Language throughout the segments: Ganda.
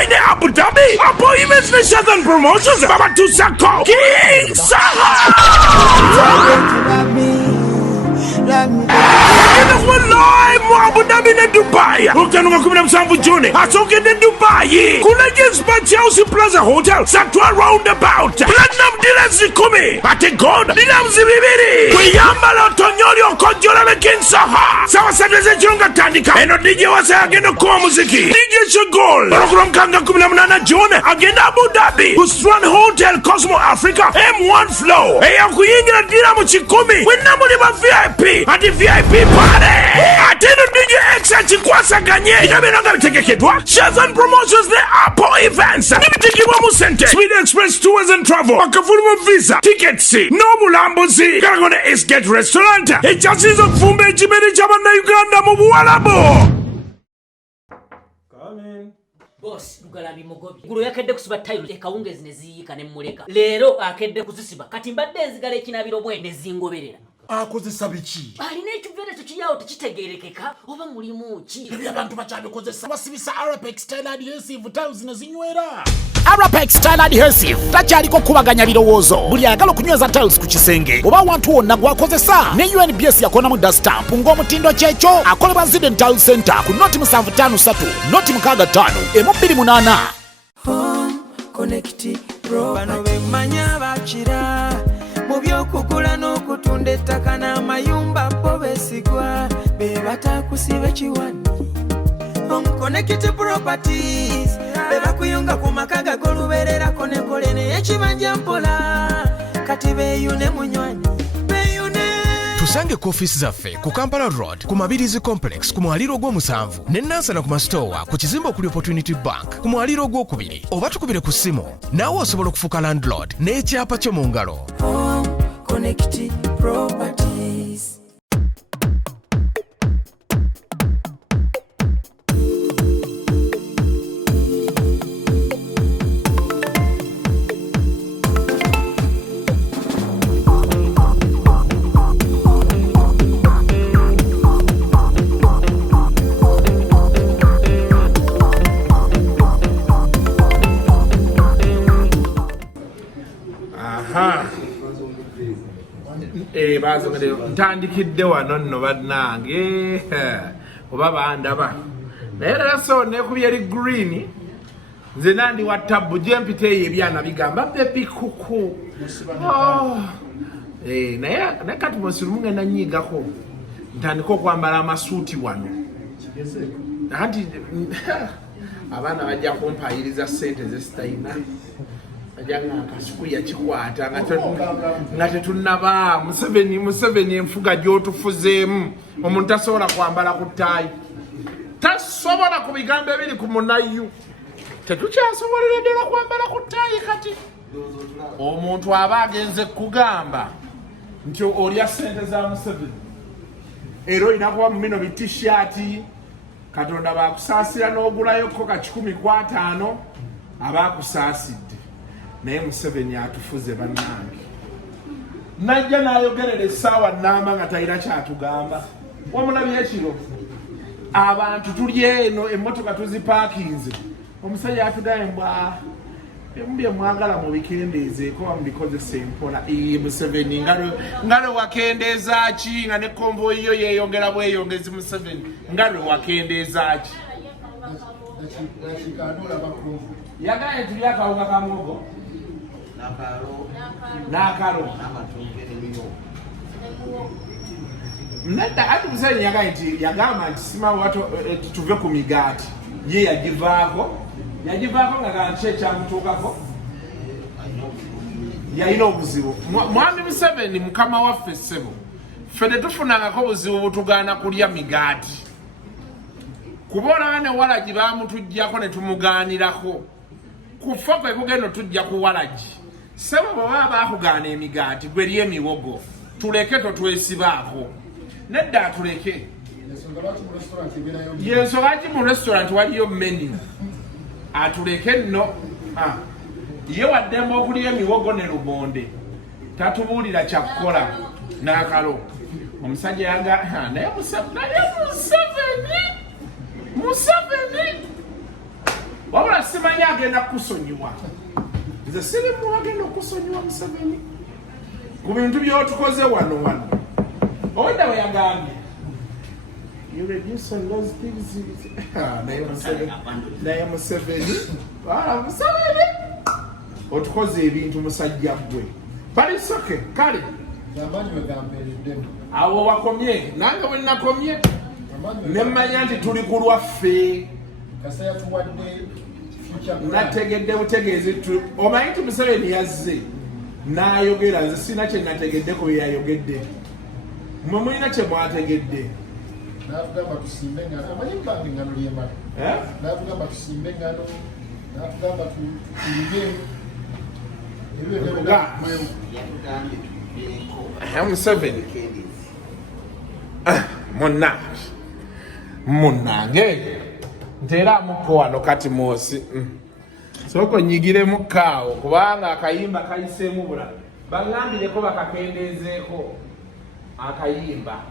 Dubai ne Abu Dhabi. Appointments ne Southern Promotions. Baba Tusako. King Saha. Abu Dhabi ne Dubai. Uktanuka 17 June. Atoke ne Dubai. Kulegis pa Chelsea Plaza Hotel. Satwa roundabout. Platinum dealers kumi. Ate God. Dinams bibiri. Kuyamba lo tonyori okonjola me King Saha. Sawa sadeze chunga tandika. Eno DJ wasa agenda kwa muziki. DJ Shagol. Program kanga 18 June. Agenda Abu Dhabi. Ustran Hotel Cosmo Africa. M1 Flow. Eya kuyingira dira mu chikumi. Winamu ni ba VIP. Ati VIP party. Ateno DJ X achikwasa ganye. Inabena bitegekedwa. Shazan Promotions the Apple Events. Nibitikibwa mu center. Speed Express Tours and Travel. Wakafuluma Visa. Tickets. No Mulambozi. Karagone Esgate Restaurant. Echasizo fumbe chimeri chabanda Uganda mu Buwalabo. Come in. Boss, Lugalabi Mogobi. Guru yakedde kusiba tayo ekawungezi neziyika ne muleka. Leero akedde kuzisiba. Kati mbadde nzigala ekinabiro bwe nezingoberera. Akozesa biki? Alina ekivere tukiyawo tekitegerekeka oba mulimu ki? Ebyo abantu bakyabikozesa basibisa Arapex Style Adhesive tiles nezinywera. Arapex Style Adhesive takyaliko kubaganya birowoozo. Buli ayagala okunyweza tiles ku kisenge oba wantu wonna gwakozesa ne UNBS yakonamu dastamp ng'omutindo kyekyo akolebwa Zident Tile Center ku noti 753 noti 65 M28. Home Connect Pro bano bemmanya bakira mu by'okugula n'okutunda ettaka n'amayumba bo beesigwa be batakusiba kiwani. Home Connect Properties be bakuyunga ku maka gagolubererako n'enkolene y'ekibanja mpola kati beeyune munywanyi beeyune. Tusange ku office zaffe ku Kampala Road ku Mabirizi Complex ku mwaliro gw'omusanvu ne Nansana ku Mastowa ku kizimbe okuli Opportunity Bank ku mwaliro gw'okubiri oba tukubire ku ssimu naawe osobola okufuuka landlord n'ekyapa kyo mu ngalo. Home Connect Properties. Bazongere ntandikidde wano nno bannange oba bandaba naye leero nekubye eri green nze nandi wa tabbu gyempita eyo ebyana bigamba bebi kuku naye kati musiru mugenda nnyigako ntandika okwambala amasuuti wano anti abaana bajja kumpayiriza ssente zesitayina ajanga Kasuku yakikwata nga tetunnaba Museveni enfuga gy'otufuzeemu omuntu tasobola kwambala ku ttaayi tasobola ku bigambo ebiri ku munayu tetukyasobolera ddala kwambala ku ttaayi kati omuntu aba agenze kugamba nti olya ssente za Museveni era olina kuba mu bino bitishaati Katonda baakusaasira n'ogulayoko ka 1,500 abaakusaasidde naye Museveni atufuze bannange najja n'ayogerera essaawa nnamba nga talina kyatugamba wamulabye ekiro abantu tuli eno emmotoka tuzipaakinze omusajja atugambye mbwa bye mwagala mubikendeezeeko bamubikozesa empola Museveni nga lwe wakendeeza ki nga ne konvoyi yo yeeyongera bweyongezi Museveni nga lwe wakendeeza ki yagaye tuli akawunga ka muwogo n'akalo nedda ati Museveni yagamba nti simawo tuve ku migaati ye yagivaako nga kanti ekyamutuukako yalina obuzibu. Mwami Museveni mukama waffe ssebo ffe tetufunangako obuzibu butugaana kulya migaati kuba olaba ne Walagi baamutuggyako ne tumugaanirako kufa kwe kugenda tujja ku Walagi ssebo bwe baakugaana emigaati gwe lya emiwogo tuleke totwesibaako nedda atuleke yensonga ki mu restaurant waliyo menu atuleke nno ye waddemba okulya emiwogo ne lumonde tatubuulira kyakukola n'akalo omusajja naye Museveni wabula simanyi agenda kusonyiwa nze sirimu agenda okusonyiwa Museveni ku bintu by'otukoze wano owedda we yagambye you reduce on those things naye Museveni otukoze ebintu musajja gwe palisoke kale awo wakomye nange bwe nakomye nemmanya nti tuli ku lwaffe nategedde butegeezi omanyi nti Museveni yazze n'ayogera nze sina kye nategedde ku yayogedde mwe mulina kye mwategedde n'atugamba tusimbe engano amanyi mpanga engano lyemala n'atugamba tusimbe engano n'atugamba tulime Museveni munnange nteeramuko wano kati mwosi soko nyigiremu kaawo kubanga akayimba kayiseemu bula bagambireko bakakendeezeeko akayimba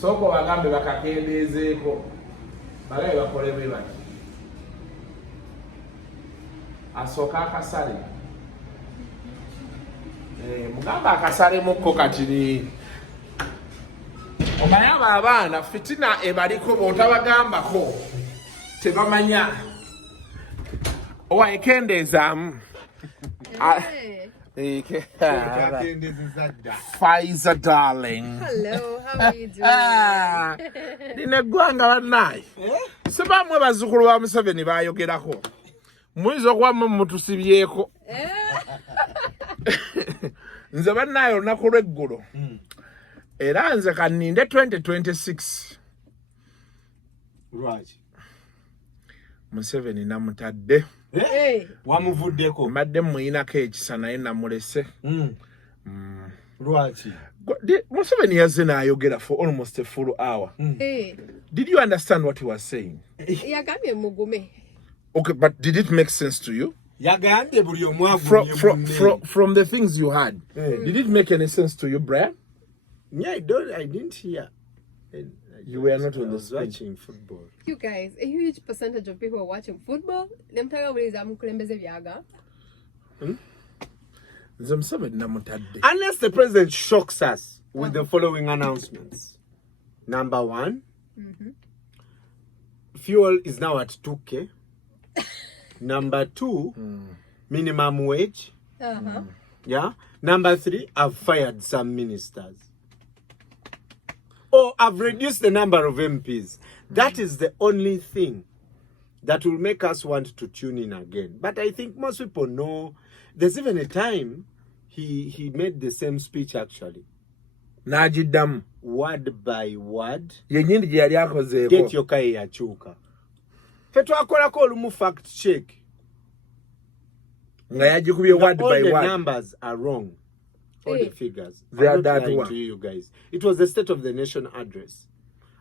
soko bagambe bakakendeezeeko bagabe bakole bwe bati asooka akasale mugamba akasalemukko kati ni omanyi abo abaana fitina ebaliko bw'otabagambako tebamanya owaekendeezaamu Pfizer darling. Hello, how are you doing? Dine gwanga banaye. Sebamwe bazukulu ba Museveni bayogerako. Mwizo kwa mutusibyeko. Nze banaye olunaku lw'eggulo. Era nze kaninde 2026. Lwaki? Museveni namutadde. Wamuvuddeko. Mbadde muyinako ekisa naye namulese. Lwaki? Museveni yazze n'ayogera for almost a full hour. Did you understand what he was saying? Yagambye mugume. Okay, but did it make sense to you? Yagambye buli omwavu From the things you heard, did it make any sense to you, Brian? Yeah, I didn't hear. You were not on the screen. Watching football. You guys, a huge percentage of people are watching football. Unless the president shocks us with the following announcements. Number one, fuel is now at 2K. Number two, minimum wage. Yeah. Number three, I've fired some ministers. Or I've reduced the number of MPs. That is the only thing that will make us want to tune in again. But I think most people know there's even a time he made the same speech actually. Najidam. Word by word. Yenyindi gyali akozeeko. Get yoka yachuka. Fetwakolako olumu fact check. Nga yagikubye word by word. All the numbers are wrong. All the figures. They are I'm not lying to you guys. It was the State of the Nation address.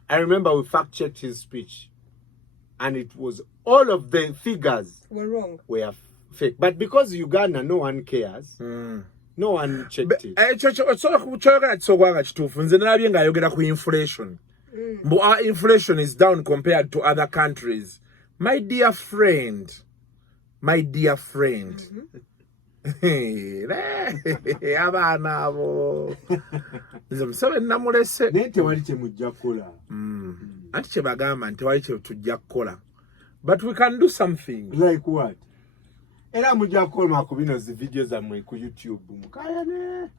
I remember we fact-checked his speech. And it was all of the figures were wrong. Were fake. But because Uganda, no one cares. No one checked it. Inflation. Our inflation is down compared to other countries. My dear friend. Abana abo nze Museveni namulese nete wali kye mujja kukola ati kye bagamba nti wali kye tujja kukola but we can do something like what era mujja kukola ku bino zi video zammwe ku YouTube mukayane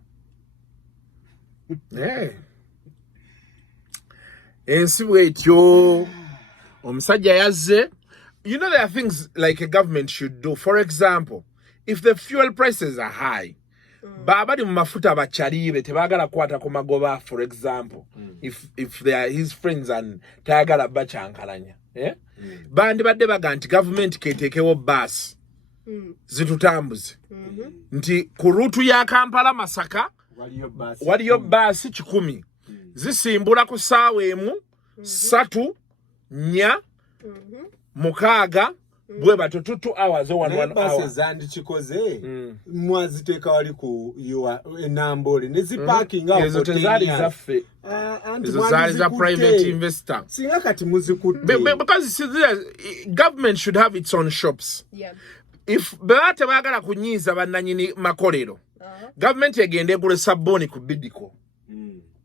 ensi bwetyo omusajja yazze. You know, there are things like a government should do. For example, if the fuel prices are high, babali mafuta bachalibe tebagala kwata ku magoba, for example, if they are his friends and tayagala bachankalanya, bandi badde baga nti government ketekewo bus zitutambuze nti ku rutu ya Kampala Masaka waliyo bus 10 zisimbula ku saawa emu 3 4 6 bwe bato 2 hours or 1 hour zandikikoze mwaziteeka wali ku enambole ne ziparking awo ezo tezaali zaffe ezo zaali za private investor singa kati muzikutte because government should have its own shops. If baba tebaagala kunyiiza bannanyini makolero government egenda egula sabbooni ku bidiko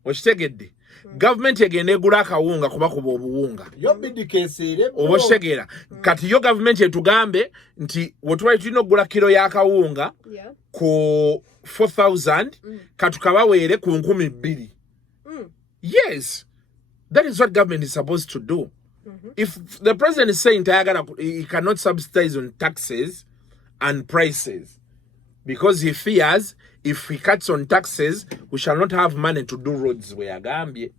okitegedde government egenda egula akawunga kuba kuba obuwunga yo bidiko eseere oba okitegera kati yo government etugambe nti wetwali tulina okugula kiro y'akawunga ku 4,000 katukabaweere ku 2,000. Yes, that is what government is supposed to do. If the president is saying he cannot subsidize on taxes and prices because he fears if he cuts on taxes, we shall not have money to do roads where Gambia.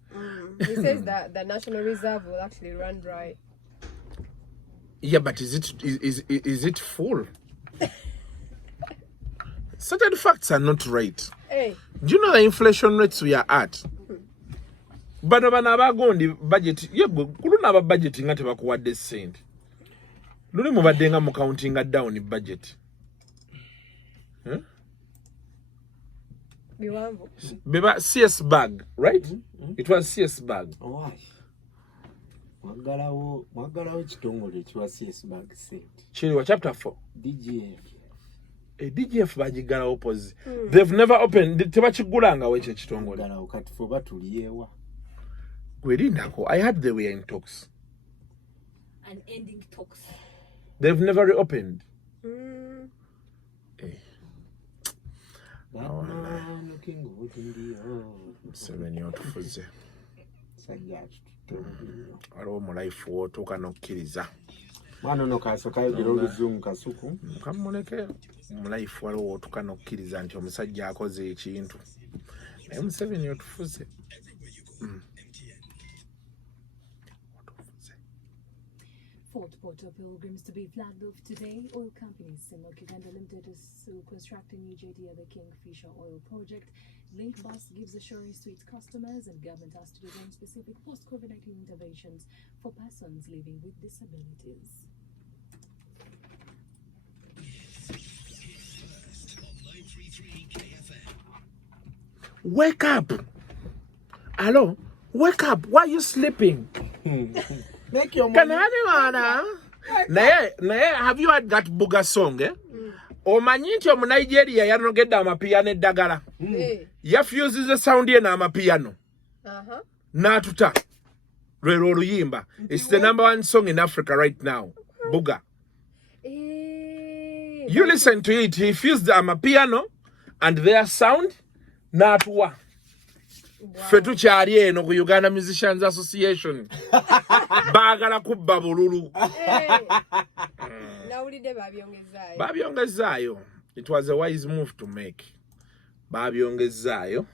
He says that the National Reserve will actually run dry. Yeah, but is it full? Certain facts are not right. Hey. Do you know the inflation rates we are at? Bano abagondi budget yego kuluna aba budget nga tebakuwadde sente luli mubadde nga mu counting down budget beba CS bag, right? It was CS bag. Why? Mwagalawo kitongole ekiwa CS bag sente Kiri wa chapter 4 DGF DGF bagigala opposite. They've never opened tebakigulanga weche kitongole galawo kati fo batuliyewa. I heard they were in talks. And ending talks. They've never reopened. Waliwo mu life wootuuka n'okkiriza. Mwana no kasokayogera oluzungu Kasuku. Kamuleke mu life waliwo wootuuka n'okkiriza nti omusajja akoze ekintu. Naye Museveni otufuze. Fourth port of pilgrims to be flagged off today. Oil companies Sinok Uganda Limited is to construct a new jetty at the Kingfisher Oil Project. Link Bus gives assurance to its customers, and government has to design specific post-COVID-19 interventions for persons living with disabilities. Wake up! Hello? Wake up! Why are you sleeping? Make your money. Naye, have you heard that Buga song, eh? Omanyi nti omu Nigeria yanogedde amapiano eddagala. Yafuses the sound ye n'amapiano. N'atuta. Lwero oluyimba. It's the #1 song in Africa right now. Buga. You listen to it. He fused the amapiano and their sound. N'atuwa. Ffe tukyali eno ku Uganda Musicians Association. Baagala kubba bululu. Babyongezaayo. It was a wise move to make. Babyongezaayo.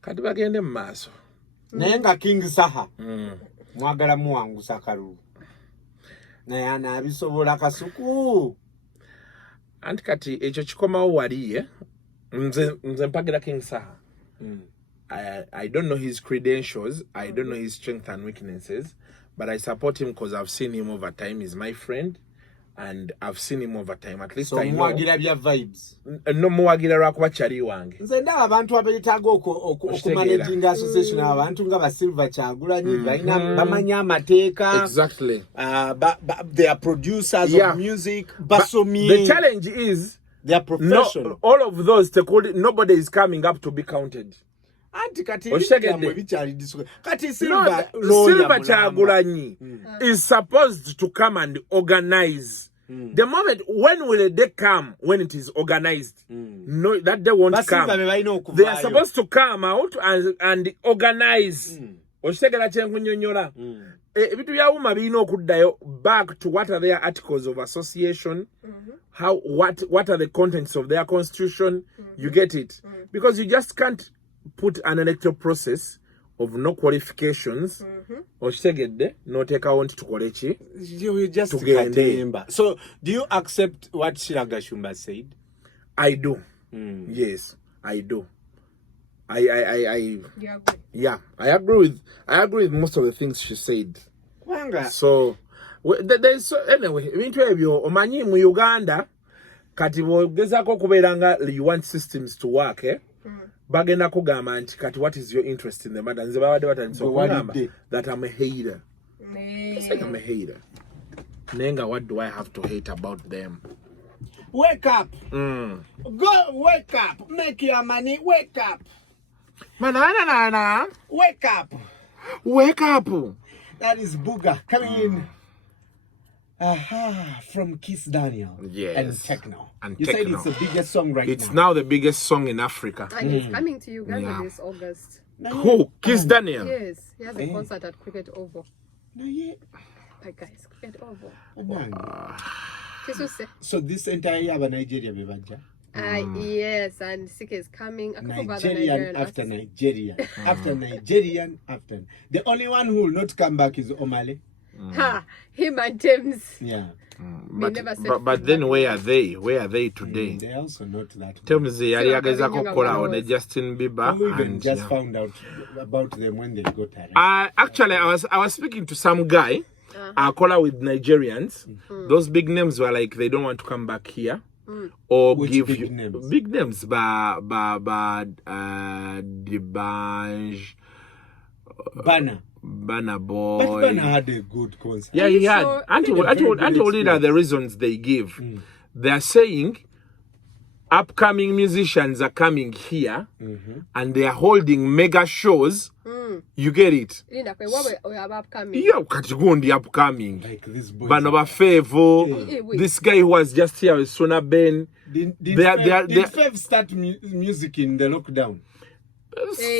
Kati bagende mu maaso. Naye nga King Saha. Mwagala muwangusa kalulu. Naye anaabisobola Kasuku. Anti kati ekyo kikomawo wali nze mpagira King Saha. I don't know his credentials. I don't know his strengths and weaknesses. But I support him because I've seen him over time. He's my friend. And I've seen him over time. At least so I know. Mwagira bya vibes. No mwagira lwakuba kyali wange. Nze ndaba abantu abetaaga managing association abantu nga ba Silver Kyagulanyi bamanya amateeka. Exactly. They are producers of music. The challenge is they are professional. No, all of those nobody is coming up to be counted. Silver Kyagulanyi is supposed to come and organize. The moment, when will they come when it is organized? No, that they won't come. They are supposed to come out and organize. Okitegera kyenkunyonnyola. Ebintu byawuma birina okuddayo back to what are their articles of association, what are the contents of their constitution. You get it? Because you just can't put an electoral process of no qualifications okitegedde n'oteeka wonti tukole ki tugende. So do you accept what Shiraga Shumba said? I do. Yes, I do. I agree with most of the things she said. So Anyway, ebintu ebyo omanyi mu Uganda kati bwogezako kubeera nga you want systems to work bagenda kugamba nti kati what is your interest in the matter nze babadde batandisa okugamba that I'm a hater. I'm a hater. Nenga, what do I have to hate about them? Wake up. Go wake up. Make your money. Wake up. Manana. Wake up. Wake up. That is Booga coming in. From Kiss Daniel. Yes. And Techno. And you Techno. said it's the biggest song right now. It's now the biggest song in Africa. And he's coming to Uganda this August. Who? Kiss Daniel? Yes. He has a concert at Cricket Oval. Hi guys, Cricket Oval. So this entire year of Nigeria, Bebaja? Yes, and Sike is coming. Nigerian after Nigerian. After Nigerian after. The only one who will not come back is Omale. Him and James. Yeah. But then where are they? Where are they today? They also not that. James yali agezako kukola on Justin Bieber. We even just found out about them when they got arrested. Actually, I was speaking to some guy. Kola with Nigerians. Those big names were like they don't want to come back here. Or which give big you names? Big names. Dibanj. Banner Boy. But Banner had a good concert. Yeah, he had. I told you that the reasons they give. They're saying upcoming musicians are coming here and they are holding mega shows. You get it? Yeah, Katigundi upcoming. Like this boy. Banova Fevo. This guy who was just here with Sona Ben. Did Fev start music in the lockdown?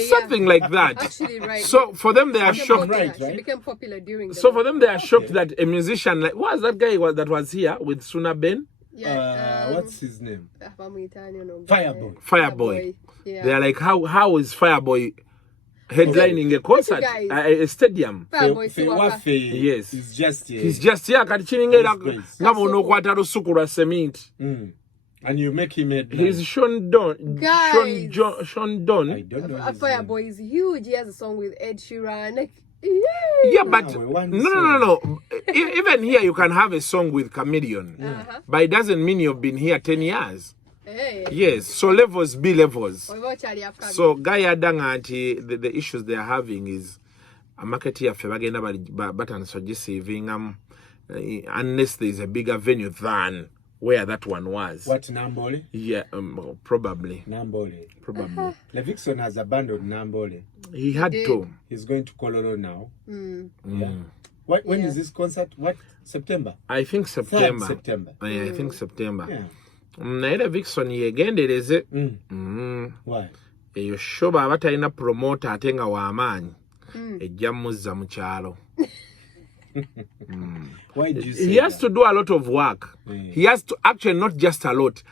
Something like that. Actually, right. So for them, they are shocked. She became popular during the for them, they are shocked that a musician like what was that guy that was here with Suna Ben? Yeah. What's his name? Fireboy. Fireboy. Yeah. They are like, how is Fireboy headlining a concert, a stadium? Yes. He's just here. And you make him a He's Sean Don. Guys. Sean Don. I don't know. Fireboy is huge. He has a song with Ed Sheeran. Like, yeah, but no. Even here, you can have a song with Chameleon. But it doesn't mean you've been here 10 years. Hey. Yes, so levels be levels. So Guy Adanganti, the issues they are having is a market here for button suggesting unless there is a bigger venue than where that one was. What, Nambole? Yeah, probably. Nambole. Probably. Levixon has abandoned Nambole. He had to. He's going to Kololo now. Yeah. When is this concert? What? September? I think September. 3rd September. I think September. Yeah. Naira Vixon yegendereze. Why? Eyo show baba talina promoter ate nga w'amaanyi. Ejja muzza mu kyalo. Why do you say he has to do a lot of work. He has to actually not just a lot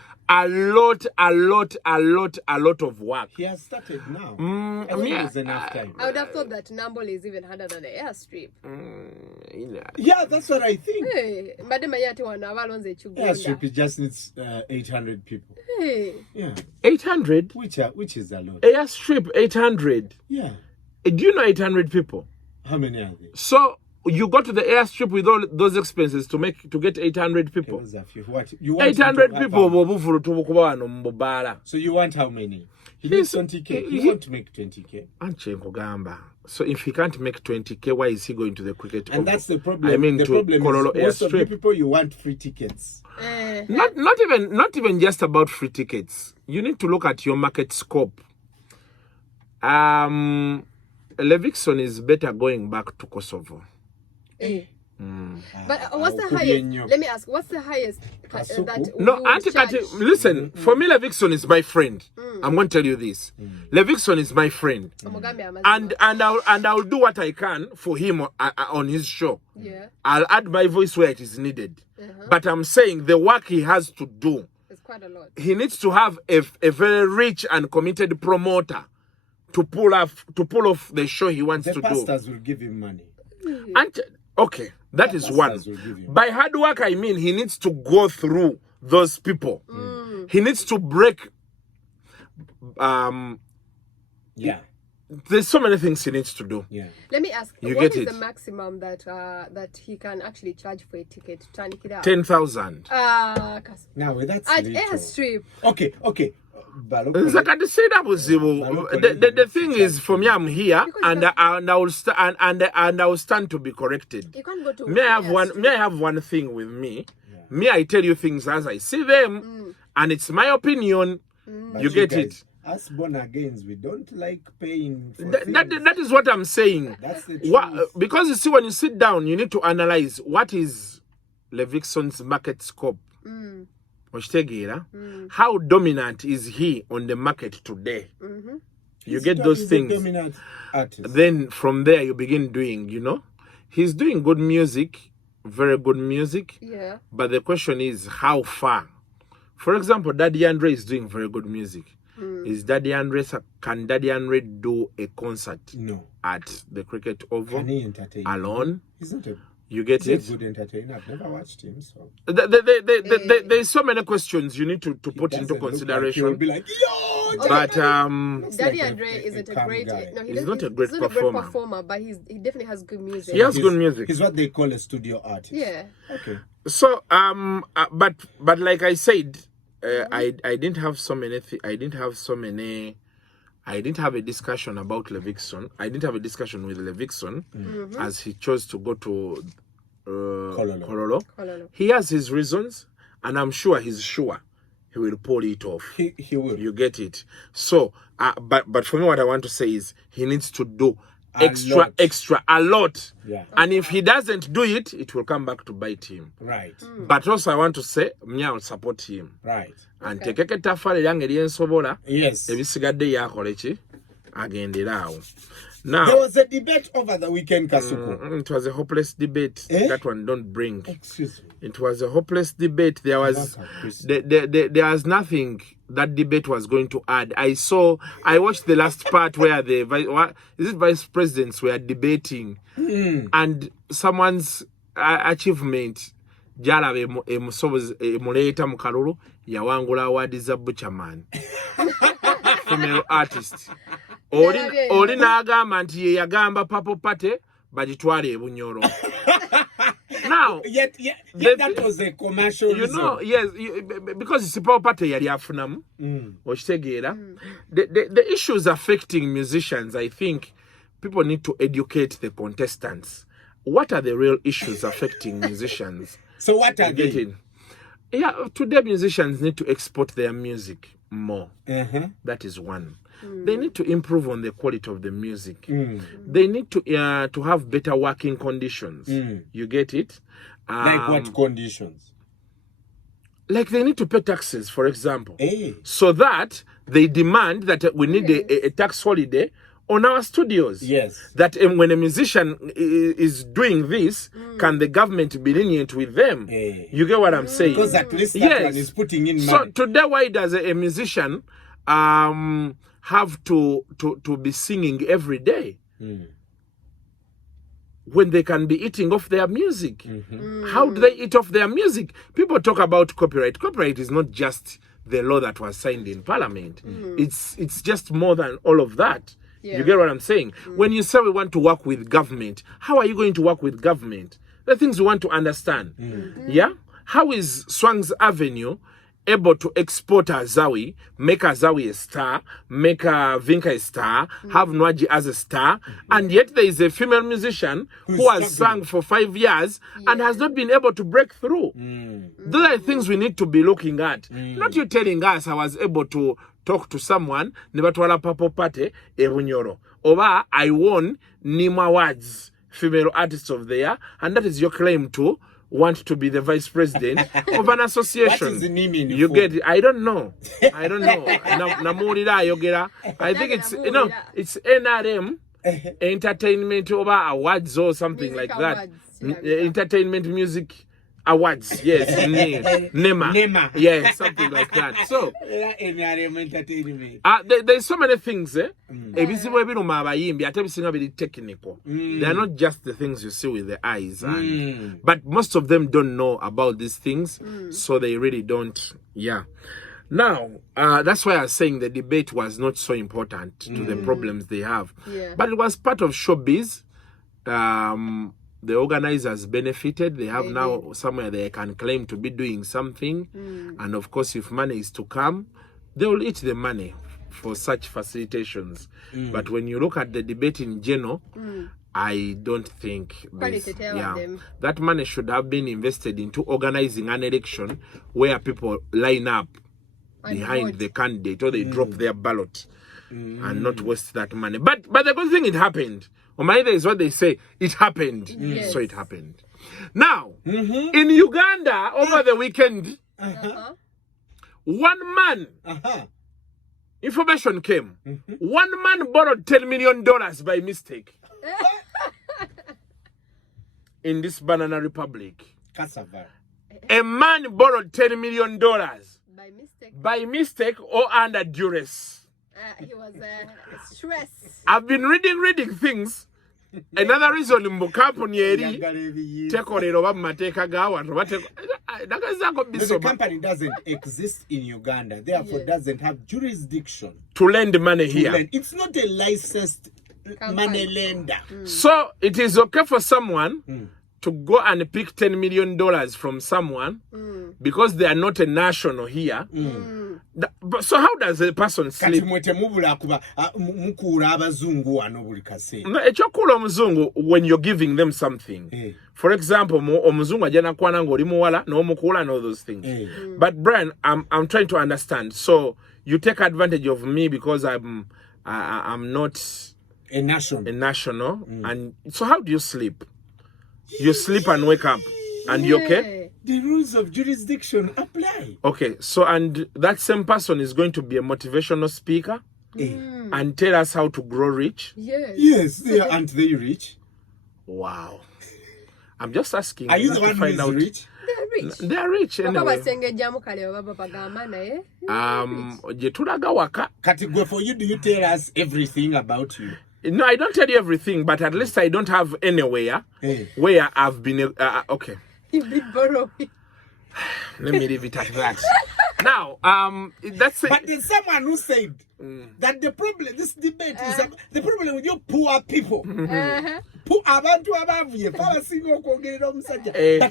of work. He has started now. I think it's enough time. I would have thought that Nambole is even harder than the airstrip. Yeah, that's what I think. Hey, Airstrip just needs 800 people. Hey. Yeah. 800? Which is a lot. Airstrip 800. Yeah. Do you know 800 people? How many are there? So you go to the airstrip with all those expenses to get 800 people. You want 800 people. So you want how many? He needs 20k. He want to make 20k. So if he can't make 20k, why is he going to the cricket? And that's the problem. I mean, the problem is most of the people you want free tickets. Not even just about free tickets. You need to look at your market scope. Levixon is better going back to Kosovo. But what's the highest? Let me ask. What's the highest listen. For me, Levixon is my friend. I'm going to tell you this. Levixon is my friend, and I'll do what I can for him on his show. Yeah. I'll add my voice where it is needed. But I'm saying the work he has to do. It's quite a lot. He needs to have a very rich and committed promoter to pull off the show he wants to do. The pastors will give him money. And okay, that is one. By hard work, I mean he needs to go through those people. He needs to break. there's so many things he needs to do. Yeah. Let me ask, You what get is it. the maximum that he can actually charge for a ticket to turn it out? 10,000. Now that's At little. airstrip. Okay. The thing is, for me, I'm here, and I will stand to be corrected. You can't go to May I have one thing with me? Me, I tell you things as I see them, and it's my opinion. You get it? Us born agains, we don't like paying for That is what I'm saying. That's the truth. Because you see, when you sit down, you need to analyze what is Levickson's market scope. How dominant is he on the market today? You get those things. Dominant artist. Then from there you begin doing, he's doing good music, very good music. Yeah. But the question is how far? For example, Daddy Andre is doing very good music. Can Daddy Andre do a concert at the Cricket Oval Can he entertain alone? He's not a You get it? He's a good entertainer. I've never watched him. So There's so many questions you need to put into consideration. He will be like, yo! But Daddy Andre isn't a great guy. no, He's not a great he's not performer. a great performer, but he definitely has good music. He has good music. He's what they call a studio artist. Yeah. Okay. So but like I said, I didn't have so many I didn't have a discussion about Levickson. I didn't have a discussion with Levickson as he chose to go to Kololo. He has his reasons, and I'm sure he will pull it off. He will. You get it. So, but for me, what I want to say is he needs to do a lot. Yeah. And if he doesn't do it, it will come back to bite him. Right. But also, I want to say, me, I will support him. Right. And tekeke tafale lyange lyensobola. Yes. Ebisigadde yakole ki agenderaawo. Now there was a debate over the weekend, Kasuku. It was a hopeless debate. That one don't bring. Excuse me. It was a hopeless debate. There was nothing that debate was going to add. I watched the last part where the vice presidents were debating, and someone's achievement gyalaba emuleeta mu kalulu yawangula award za Butcherman female artist. Oli n'agamba nti ye yagamba Papo Pate bagitwale e Bunyoro. Now, that was a commercial reason. Yes, because it's Papo Pate yali afunamu. Okitegeera. The issues affecting musicians, I think people need to educate the contestants. What are the real issues affecting musicians? So what are they? Yeah, today musicians need to export their music more. That is one. They need to improve on the quality of the music. They need to have better working conditions. You get it? Like what conditions? Like they need to pay taxes, for example. So that they demand that we need a tax holiday on our studios. Yes. That when a musician is doing this, can the government be lenient with them? You get what I'm saying? Because at least that one is putting in money. So today, why does a musician have to be singing every day when they can be eating off their music? How do they eat off their music? People talk about copyright. Copyright is not just the law that was signed in Parliament. It's just more than all of that. You get what I'm saying? When you say we want to work with government, how are you going to work with government? The things we want to understand. Yeah? How is Swang's Avenue able to export Azawi, make Azawi a star, make Vinka a star, have Nwaji as a star, and yet there is a female musician who has sung for 5 years and has not been able to break through? Those are things we need to be looking at. Not you telling us I was able to talk to someone, nebatwala Papo Pate, e Bunyoro. Oba, I won Nima Awards, Female Artist of the Year, and that is your claim to want to be the vice president of an association. What is the name in you get it? I don't know. Namurira yogera. I think it's NRM Entertainment Awards or something Music like that. awards. Entertainment Music Awards, yes. NEMA. Yeah, something like that. So there's so many things, ebizibu ebiruma abayimbi ate bisinga biri technical. They are not just the things you see with the eyes, but most of them don't know about these things, so they really don't. Yeah. Now, that's why I was saying the debate was not so important to the problems they have. Yeah. But it was part of showbiz. The organizers benefited. They have now somewhere they can claim to be doing something. And of course, if money is to come, they will eat the money for such facilitations. But when you look at the debate in general, I don't think that money should have been invested into organizing an election where people line up behind the candidate or they drop their ballot and not waste that money. But the good thing, it happened. Omaida is what they say. It happened. So it happened. Now, in Uganda, over the weekend, one man, information came. One man borrowed $10 million by mistake in this banana republic. A man borrowed $10 million by mistake or under duress. He was stressed. I've been reading things. Another reason the company doesn't exist in Uganda, therefore doesn't have jurisdiction to lend money here. It's not a licensed money lender. So it is okay for someone to go and pick $10 million from someone because they are not a national here. So how does a person sleep? When you're giving them something, for example, and all those things. But Brian, I'm trying to understand. So you take advantage of me because I'm not a national, and so how do you sleep? You sleep and wake up, and you okay? The rules of jurisdiction apply. Okay, so and that same person is going to be a motivational speaker and tell us how to grow rich. Yes, aren't they rich? Wow. I'm just asking. Are you the one who is rich? They're rich. They're rich anyway. For you, do you tell us everything about you? No, I don't tell you everything, but at least I don't have anywhere where I've been. Okay. You've been borrowing. Let me leave it at that. Now, that's it. But there's someone who said that the problem, this debate is the problem with you poor people. That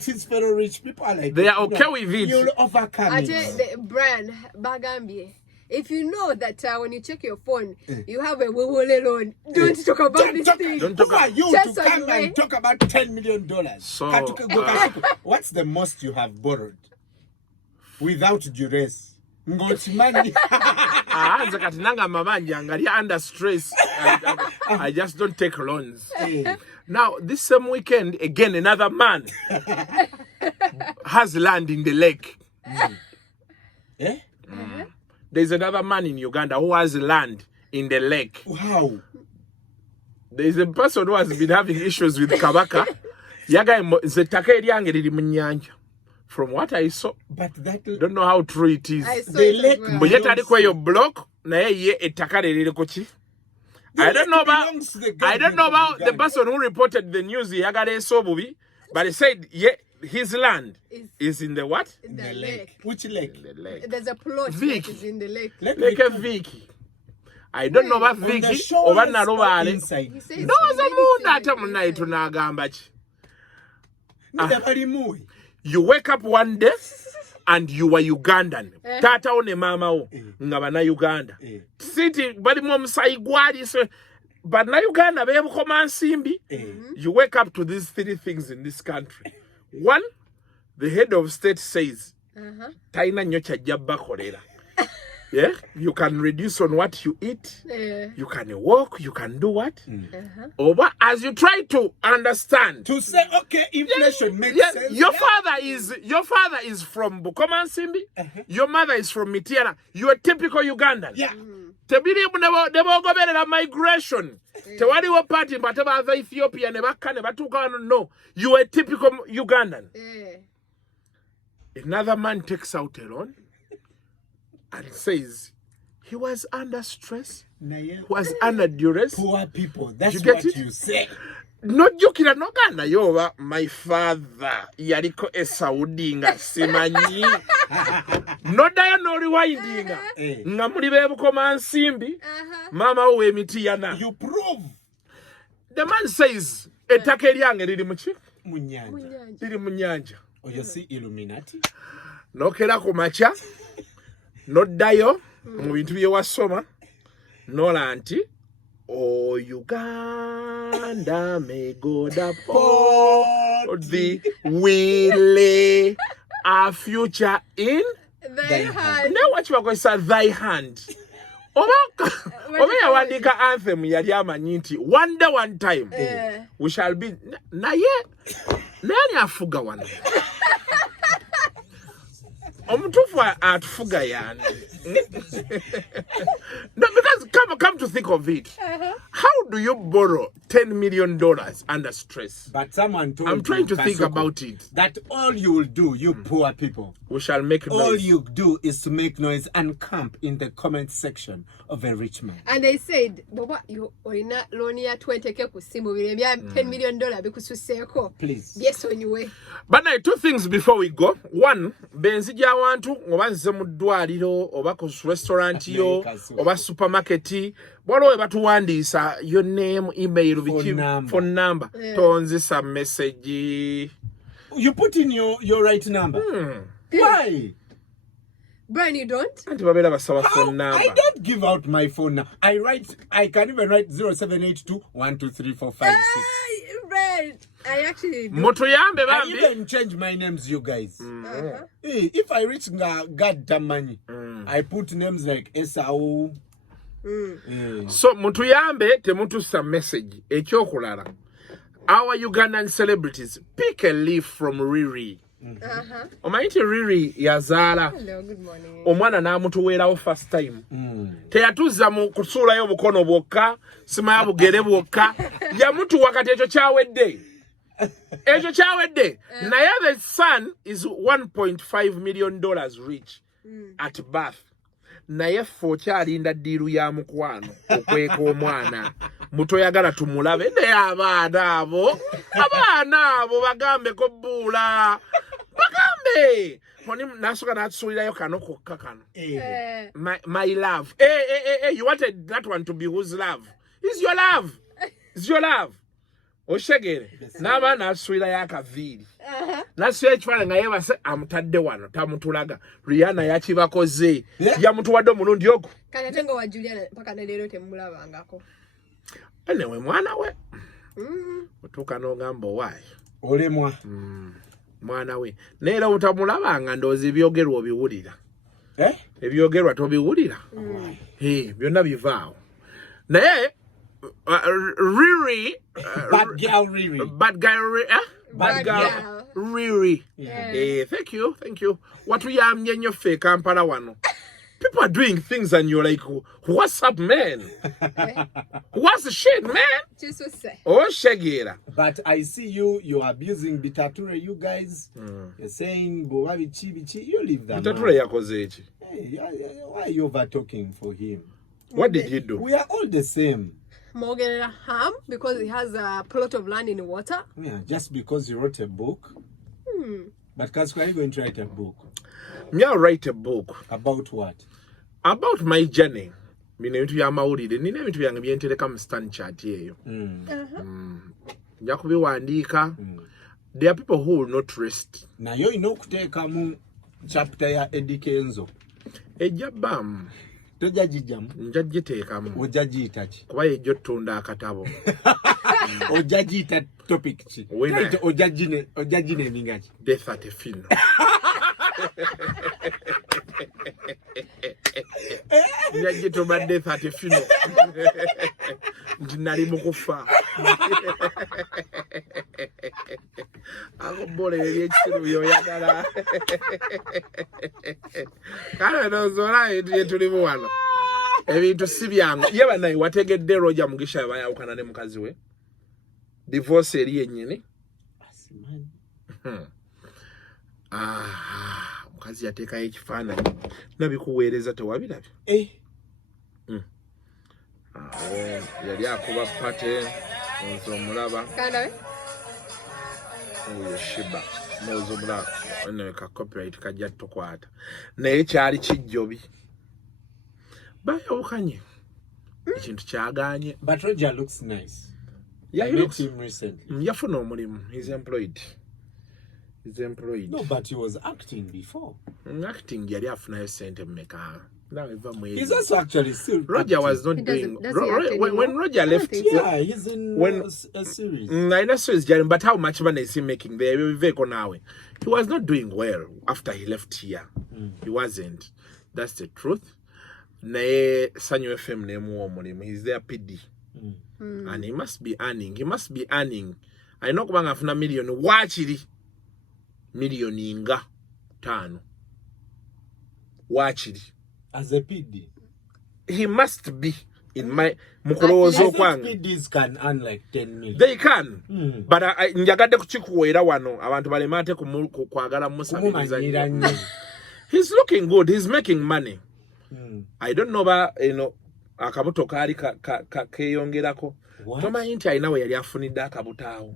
is very rich people are like they are okay with it. You'll overcome it. Brand Bagambie. If you know that when you check your phone, you have a wawole loan, don't talk about this thing. Don't talk about you to come and talk about $10 million. So, what's the most you have borrowed without duress? Under stress. I just don't take loans. Now, this same weekend, again, another man has land in the lake. There's another man in Uganda who has land in the lake. Wow. There's a person who has been having issues with Kabaka. From what I saw, but that don't know how true it is. The lake, but yet I your block. I don't know about the person who reported the news. But he said, his land is in the what? In the lake. Which lake? In the lake. There's a plot that is in the lake. Lake Vicky. I don't know about Vicky or what Narubale. No, you wake up one day and you are Ugandan. Tata one mama o ngabana Uganda. City bali mom saigwadi so but na Uganda be koma nsimbi. You wake up to these three things in this country. One, the head of state says, Taina nyocha jabba korera. Yeah, you can reduce on what you eat. You can walk. You can do what? Over as you try to understand. To say, okay, inflation makes sense. Your father is from Bukoma Simbi. Your mother is from Mitiana. You are typical Ugandan. Yeah. Tebiri never go better migration. Tewali wa party but about Ethiopia never no. You are a typical Ugandan. Another man takes out a loan and says he was under stress, was under duress. Poor people, that's what you say. nojjukira noganda yoba my father yaliko esaudinga simanyi noddayo noliwindinga nga muli bebukoma nsimbi mama we emitiyana. You prove. The man says ettaka eryange liri muki Munyanja. liri mu nnyanja. You see Illuminati. Nokera ku makya noddayo mu bintu bye wasoma nola nti oh Uganda may God uphold thee, we lay our future in Thy hand. ne wakibakozesa thy hand. Oba yawandika anthem yali amanyi nti one day one time we shall be naye nani afuga wano omutufu atufuga yani. No, because come to think of it, how do you borrow $10 million under stress? But someone told I'm trying to think Kasuku, about it. that all you will do, you poor people, We shall make noise. all you do is to make noise and camp in the comment section of a rich man. And they said, Boba, you oina loan ya 20k ku simu biremya $10 million bikususeko. Please. Yes, anyway. But now, two things before we go. One, benzija wantu oba nze mu ddwaliro oba ku restaurant yo oba supermarket bwalo batuwandiisa your name, email, phone number. Tonzisa message. You put in your right number. Why? Brian, you don't? Anti babera basaba phone number. I don't give out my phone number. I can even write 0782 12345 6. Brian, I actually do. Motuyambe I bambi. even change my names, you guys. Hey, if I reach goddamn money, I put names like Esau. So mutuyambe temutusa message ekyokulala. Our Ugandan celebrities pick a leaf from Riri. Omanyi Riri yazaala. Hello, good morning. Omwana n'amutuweerawo first time. Teyatuzza mu kusuulayo bukono bwokka, sima ya bugere bwokka. Yamutuwa kati ekyo kyawedde. Ekyo kyawedde. Naye the son is $1.5 million rich at birth. Naye ffe okyalinda ddiiru ya mukwano okweka omwana. Mutoyagala tumulabe naye abaana abo bagambeko bbuula. Bagambe Poni nasoka natsuulirayo kano kokka kano. My love. Hey, you wanted that one to be whose love? It's your love. It's your love. Oshegere. Naba natsuulirayo akaviiri. Nasuula ekifaananyi nga yeebase amutadde wano tamutulaga. Rihanna yakibakoze. Yamutuwadde omulundi ogwo. Kati ate nga wa Juliana mpaka ne leero temulabangako. Anyway, mwana we. Otuuka n'ogamba owaayo. Olemwa. Mwana we. Neera obutamulabanga ndowooza ebyogerwa obiwulira. Ebyogerwa tobiwulira. Byonna bivaawo. Naye Riri. Bad girl Riri. Bad girl Riri. Thank you. Watuyamye nnyo ffe Kampala wano. People are doing things and you're like, what's up, man? What's the shit, man? Just to say. Oh, Shagera. But I see you're abusing Bitature, you guys. You're saying, Bowabi Chibichi, you leave that. Bitature yakozechi. Hey, why are you over talking for him? What did he do? We are all the same. Morgan Ham, because he has a plot of land in the water. Yeah, just because he wrote a book. But Kasuku, are you going to write a book? Me, I'll write a book. About what? About my journey. Mina bintu bya mawulire. Nina ebintu byange byentereka mu stand chat eyo. Nja kubiwandiika. There are people who will not rest. Nayo ino okuteeka mu chapter ya Eddie Kenzo. Ejja bam. Toja jijamu. Nja giteekamu. Ojja giyita ki? Kuba ejja otunda akatabo. Ojja giyita topic ki? Ojja gine eminga ki? Death at a funeral. Nyagituma death at a funeral. Nali mukufa. Ako bole ebyekisiru byoyagala. Kale nozola etulimu wano. Ebintu si byangu. Yeba naye wategedde Roger Mugisha yabayawukana ne mukazi we. Divorce eri yennyini. Asimani. Mukazi yateekayo ekifaananyi. Nabikuweereza tewabirabye. Yali akuba pate Mulaba. Kanda we? Uyo Shiba. Mozo mulaba. Ono ka copyright kajja tukwata. Naye kyali kijjobi. Bayawukanye. Ekintu kyaganye. But Roger looks nice. Yeah, I he met looks. him recently. Yafuna omulimu. He's employed. No, but he was acting before. Acting yali afunayo sente mmeka. He's also actually still Roger acting. was not doing when Roger I don't left. think so. Yeah, he's in a series. I know series, Jeremy, but how much money is he making there? He was not doing well after he left here. He wasn't. That's the truth. Nae Sanyo FM name he's there PD. And he must be earning. I know kubanga afuna million wachiri. Million inga 5. Wachiri. As a PD. He must be in my I mukulozo think kwange. PDs can earn like 10 million. They can. But njagadde kuchikuwera wano abantu balemate kwagala musabiriza. He's looking good. He's making money. I don't know about akabuto kali keyongerako. Tomanyi nti alina we yali afunidde akabutaawo.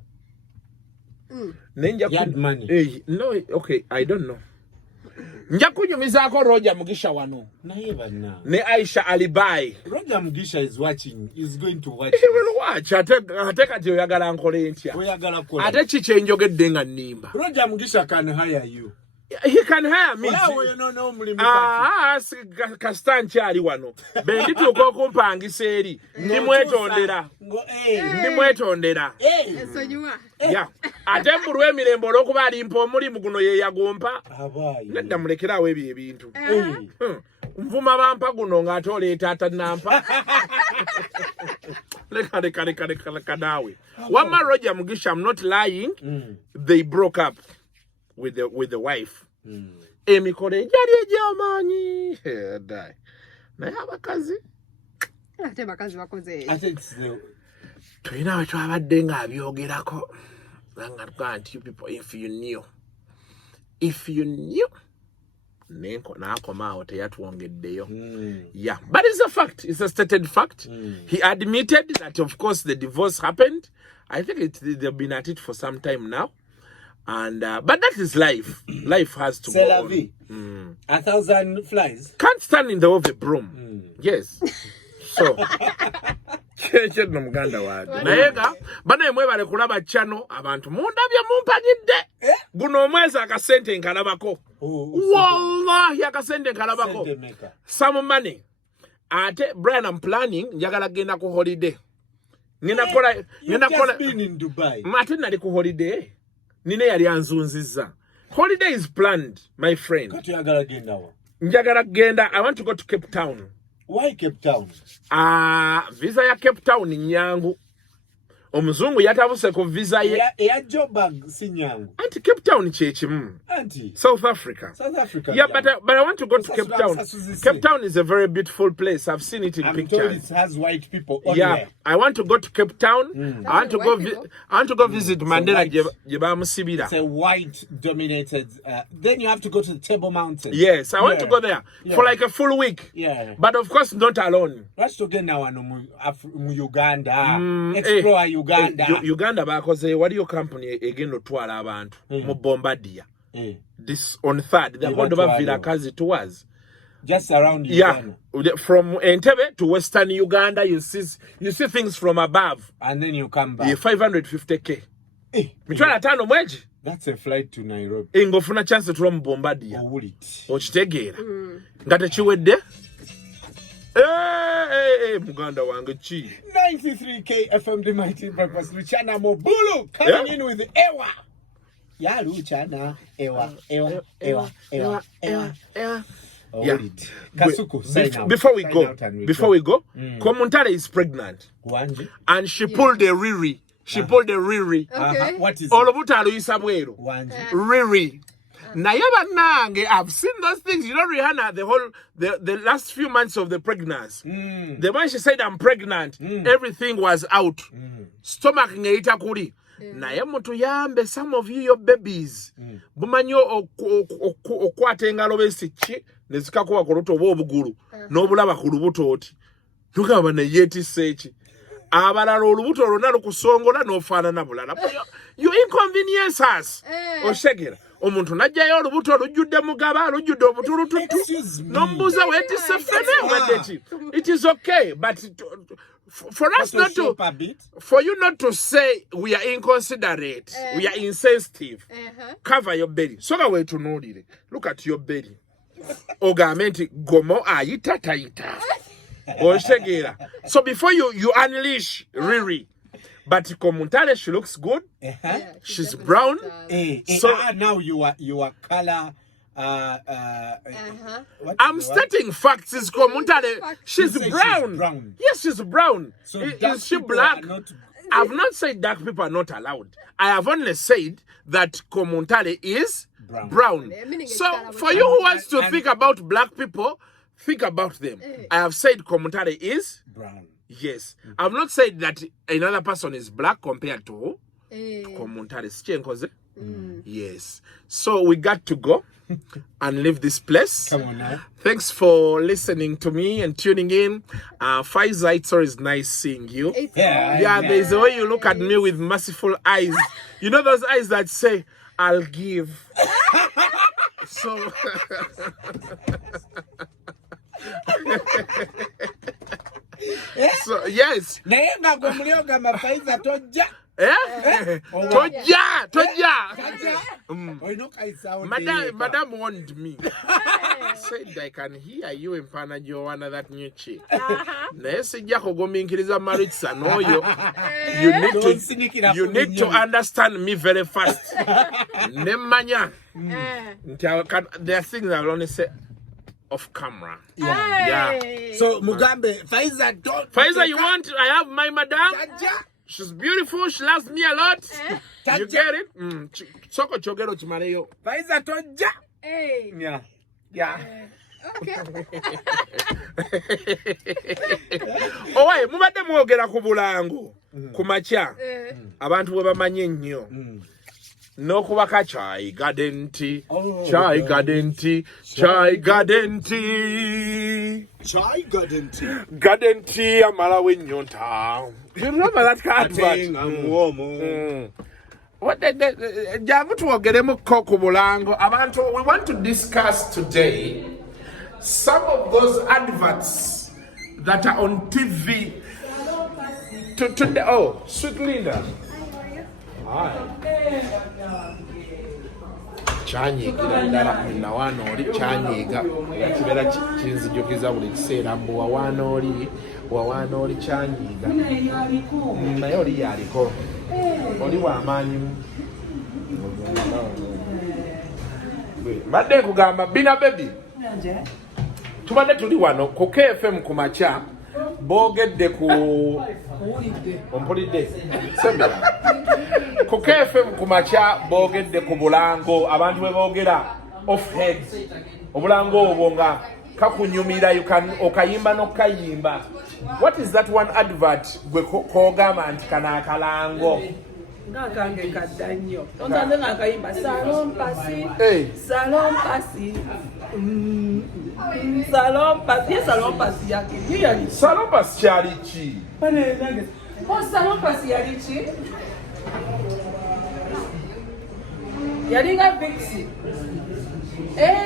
He had money. No, okay, I don't know. Nja kunyumizaako Roger Mugisha wano. Never now. Ne Aisha Alibai. Roger Mugisha is watching. He's going to watch. He will watch. Ate kati oyagala nkole ntya. Ate kiki enjogedde nga nnimba. Roger Mugisha can hire you. He can hire me. Kasita nkyali wano. Bendituuka okumpangisa eri. Ndimwetondera. Yeah. Ate mbulwa emirembe olw'okuba alimpa omulimu guno ye yagompa. Nedda mulekerawo ebyo ebintu. Nvuma bampa guno ng'ate oleeta atanampa. Leka naawe. Wamma Roger Mugisha, I'm not lying. They broke up with the wife. Emikolo egyali egy'amaanyi. Naye abakazi. Ate bakazi bakoze. Tulina we twabadde ng'abyogerako. You people, if you knew. N'akoma awo teyatwongeddeyo. Yeah, but it's a fact. It's a stated fact. He admitted that, of course, the divorce happened. I think they've been at it for some time now. And but that is life. Life has to go on. 1,000 flies. Can't stand in the of a broom. Yes. So no muganda wade. Nayega bana mwebale kulaba channel abantu mundabye mumpagidde. Guno omwezi akasente nkalabako. Wallahi akasente nkalabako. Some money. Ate Brian, I'm planning njagala genda ku holiday. Nina been in Dubai. Mate nali ku holiday. Nine yali anzunziza. Holiday is planned, my friend. Njagala genda. I want to go to Cape Town. Why Cape Town? Visa ya Cape Town ni nyangu. Omuzungu yatabuse ko visa ye. Ya Joburg si nyangu. Anti Cape Town chechimu. Anti South Africa. Yeah, but I want to go to Cape Town. Cape Town is a very beautiful place. I've seen it in pictures. Told it has white people. Yeah, I want to go to Cape Town. I want to go visit Mandela Jebamusibira. It's a white dominated. Then you have to go to the Table Mountain. Yes, I want to go there for like a full week. Yeah, but of course not alone. Let's go now Uganda. Explore Uganda. Uganda bakoze waliyo company egendo twala abantu mu Bombardier. This on 3rd they're going to have Vilakazi tours just around Uganda. Yeah, from Entebbe to Western Uganda. You see things from above, and then you come back. Yeah, 550k. Mitwala tano mweji. That's a flight to Nairobi. Ingofuna chance from Bombardier. Okitegeera. Ngate chiwedde. Muganda wange chi 93K FM the mighty breakfast Luchana Mobulu coming in with Ewa. Yeah, Luchana Ewa. Yeah. Kasuku, before we go, Komuntale is pregnant. And she pulled a riri. Okay. What is Olobutalo isabwero. Riri. Nayaba nange, I've seen those things. You know, Rihanna, the last few months of the pregnancy. The when she said I'm pregnant, everything was out. Stomach ngeita kuri. Naye muntu yambe, some of you, your babies. Bumanyo okwate engalo besichi, nezikakuwa koroto wobuguru. Nobulaba kulubuto oti. Nukaba na yeti sechi. abalala olubuto lwonna lukusongola n'ofaanana bulala. You inconvenience us. Oshegera omuntu najjayo olubuto olujjudde mugaba lujjudde obutulututu n'omubuuza weetisse ffene wadde. It is okay, but for us not to, for you not to say we are inconsiderate, we are insensitive, cover your belly. So that way to know it. Look at your belly. Ogamenti gomo ayita taita. Oshegera. So before you unleash Riri, but Komuntale, she looks good. She's brown. So now you are color. I'm stating facts. Is Komuntale? She's brown. Yes, she's brown. So is she black? I've not said dark people are not allowed. I have only said that Komuntale is brown. So for you who wants to think about black people, think about them. I have said Komuntale is brown. Yes. I've not said that another person is black compared to Komuntale. Yes. So we got to go and leave this place. Come on now. Thanks for listening to me and tuning in. Faiza, it's always nice seeing you. There's a way you look at me with merciful eyes. You know those eyes that say, I'll give. So... So yes. Madam warned me. Said I can hear you in Pana Joanna that new chick. You need to understand me very fast. Nemanya. There are things I'll only say off camera. Yeah. So Mugambe, Faiza, don't. Faiza, you want? I have my madam. She's beautiful. She loves me a lot. You get it? Soko chogero chimareyo. Faiza toja. Yeah. Okay. Owaye mubadde mwogera ku bulango ku makya abantu bwe bamanye nnyo n'okubaka chai garden tea amalawo ennyonta. You remember that advert? Jangu twogeremu ko ku bulango abantu. We want to discuss today some of those adverts that are on TV today. Oh, sweet Linda. Hi. Chanyiga ndala na wano oli chanyiga yakibera kinzijukiza buli kiseera mbu wawano oli chanyiga naye oli yaliko oli wamaanyi badde kugamba bina baby tubadde tuli wano ku KFM ku makya boogedde ku ompulidde sembera ku KFM ku makya boogedde ku bulango abantu bwe boogera off head obulango obwo nga kakunyumira okayimba n'okayimba. What is that one advert gwe kogamba nti kana akalango ngakange kadda nnyo onzanze ng'akayimba salon pasi yake salon pasi kyali ki? Salon pasi yali ki? Yali nga Vixi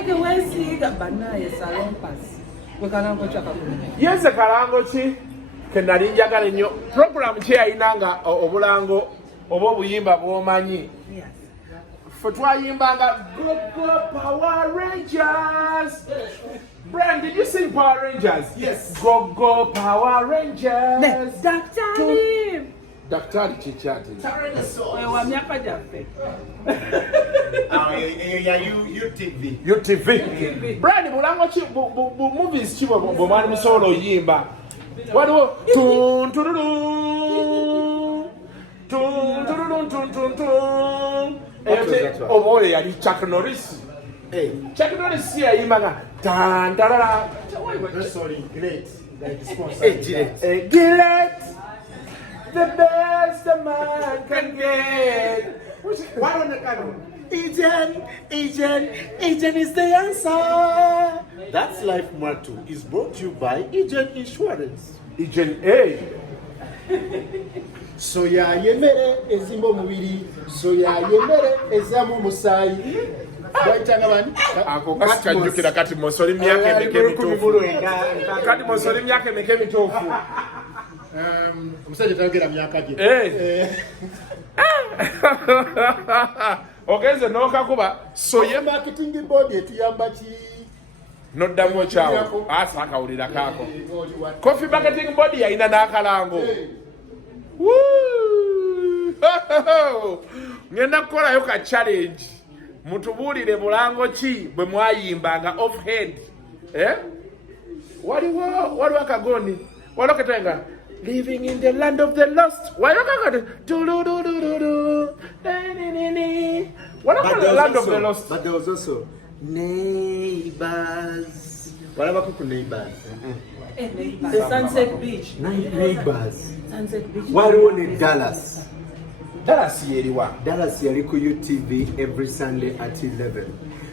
gewesiiga bannaye salon pasi gwe kalango kyakakume yeze kalango ki ke nali njagala ennyo program ki yayinanga obulango oba obuyimba bw'omanyi ffe twayimbanga Go Power Rangers. Brian, did you sing Power Rangers? Yes. Go Power Rangers. Daktari chichati. Wa miaka jafe. UTV. Brian, mulango chi movies chi bo mali musolo yimba. Waliwo tun oh boy, yali Chuck Norris. Chuck Norris yayimba tan tarara. Sorry, great. Gillette. The best a man can get. What on the canon? Agent is the answer. That's Life Motto is brought to you by Agent Insurance. Agent A. soya yemere ezimba omubiri soya yemere ezamu omusaayi bayitanga bani ako kajjukira kati mosoli myaka emeka emituufu kati mosoli myaka emeka emituufu omusajja tayogera myaka gye ogenze n'okakuba soya marketing board etuyamba ki noddamu okyawo asakawulira kaako coffee marketing board yalina n'akalango ngenda kukolayo ka challenge mutubuulire mulango ki bwe mwayimbanga off head waliwo akagoni waliwo ketenga living in the land of the lost waliwo kakati waliwo land of the lost. But there was also neighbors. What about neighbors? The Sunset Beach. Neighbors. Sunset Beach. Waliwo ne Dallas. Dallas yeriwa. Dallas yali ku UTV every Sunday at 11.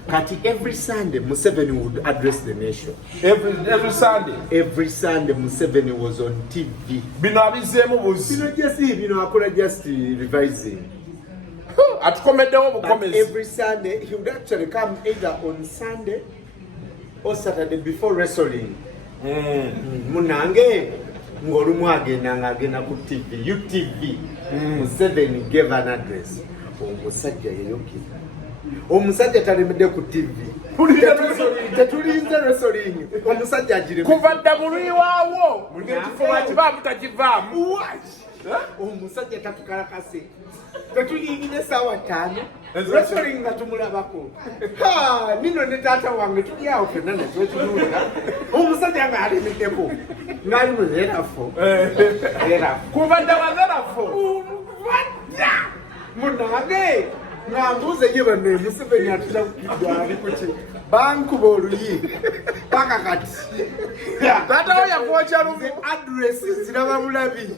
Kati every Sunday Museveni would address the nation. Every Sunday. Every Sunday Museveni was on TV. Bino abizeemu buzi. Bino akola just revising. Atukomeddewo bukomezi. Every Sunday he would actually come either on Sunday or Saturday before wrestling. Munange ngolumu agenda ku TV, UTV. Museveni gave an address. Omusajja yayogera. Omusajja talemedde ku TV. Tetulinze wrestling. Omusajja agire. Kuva ddabulwi waawo. Ng'ekifuba kibaamu takivaamu. Omusajja tatukalakase. Tetuyingire essaawa 5. Wrestling nga tumulabako. Nino ne taata wange tuli awo fenna ne twetunuulira. Omusajja nga alemeddeko. Ng'ali mu zerafo. Kuva dda wazerafo. Munange ngambuuze ye banne Museveni atula kujjali kuki bankuba oluyi paka kati taata wo yakwokya lumu address ziraba bulabi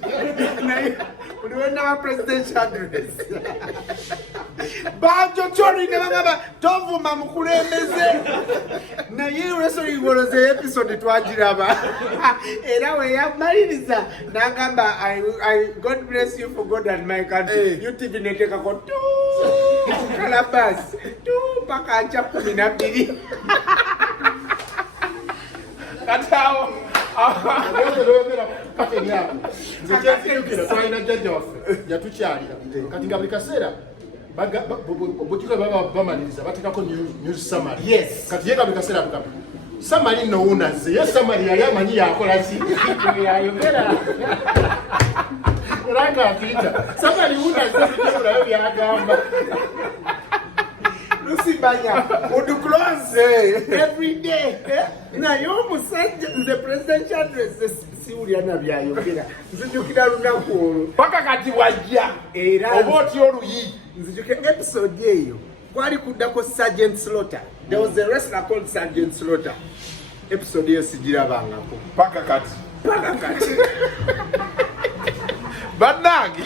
naye buli wendaba presidential address banjo kyoli ne bagamba tovuma mukulembeze naye wrestling woloze episode twagiraba era we yamaliriza n'agamba God bless you for God and my country UTV netekako kalabasi paka ncha 12 katawo twalina jjajja waffe yatukyalira kati nga buli kaseera bwekika baba bamaliriza batekako news summary kati ye nga buli kaseera bugamba summary nno wunaze ye summary yali amanyi yakola ki yayogera era ng'afiita summary wunaze bijjabulayo byagamba Lusibanya would close every day. Naye omusajja nze presidential address siwulira byayogera nzijukira lunaku olwo paka kati wajja era oba otya oluyi nzijukira episode eyo kwali kuddako Sergeant Slaughter. There was a wrestler called Sergeant Slaughter. Episode eyo sigirabangako paka kati bannange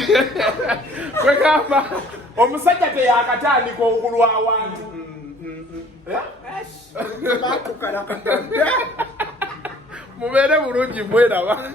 kwegamba omusajja teyakatandika okulwa awantu mubeere bulungi mweraba